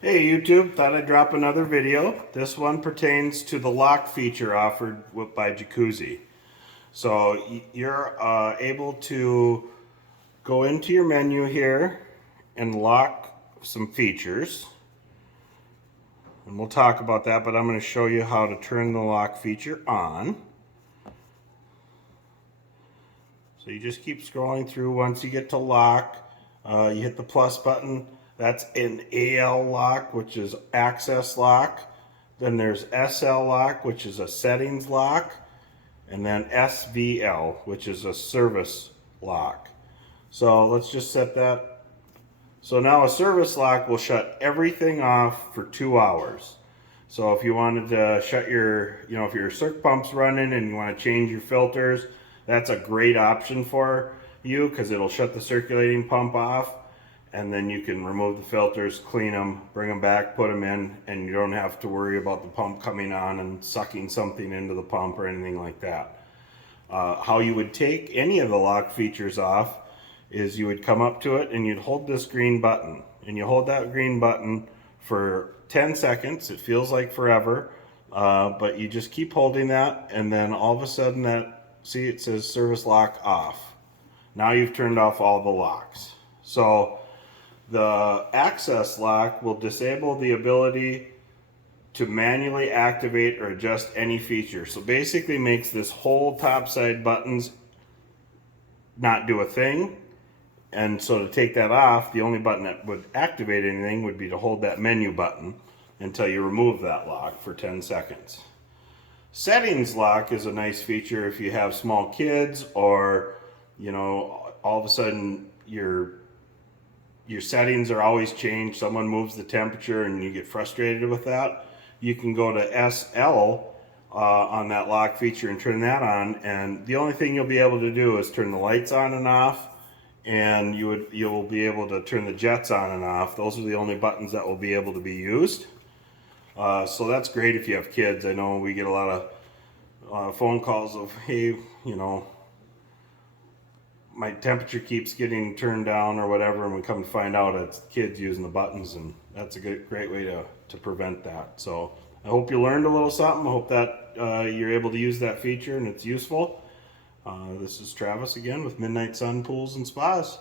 Hey YouTube, thought I'd drop another video. This one pertains to the lock feature offered by Jacuzzi. So you're able to go into your menu here and lock some features. And we'll talk about that, but I'm going to show you how to turn the lock feature on. So you just keep scrolling through. Once you get to lock, you hit the plus button. That's an AL lock, which is access lock. Then there's SL lock, which is a settings lock. And then SVL, which is a service lock. So let's just set that. So now a service lock will shut everything off for 2 hours. So if you wanted to shut your, if your circ pump's running and you want to change your filters, that's a great option for you because it'll shut the circulating pump off, and then you can remove the filters, clean them, bring them back, put them in, and you don't have to worry about the pump coming on and sucking something into the pump or anything like that. How you would take any of the lock features off is you would come up to it and you'd hold this green button, and you hold that green button for 10 seconds. It feels like forever, but you just keep holding that, and then all of a sudden see, it says service lock off. Now you've turned off all the locks. So the access lock will disable the ability to manually activate or adjust any feature. So basically makes this whole top side buttons not do a thing. And so to take that off, the only button that would activate anything would be to hold that menu button until you remove that lock for 10 seconds. Settings lock is a nice feature if you have small kids, or all of a sudden your settings are always changed. Someone moves the temperature and you get frustrated with that. You can go to SL on that lock feature and turn that on, and the only thing you'll be able to do is turn the lights on and off, and you'll be able to turn the jets on and off. Those are the only buttons that will be able to be used. So that's great if you have kids. I know we get a lot of phone calls of, hey, my temperature keeps getting turned down or whatever, and we come to find out it's kids using the buttons, and that's a great way to prevent that. So I hope you learned a little something. I hope that you're able to use that feature and it's useful. This is Travis again with Midnight Sun Pools and Spas.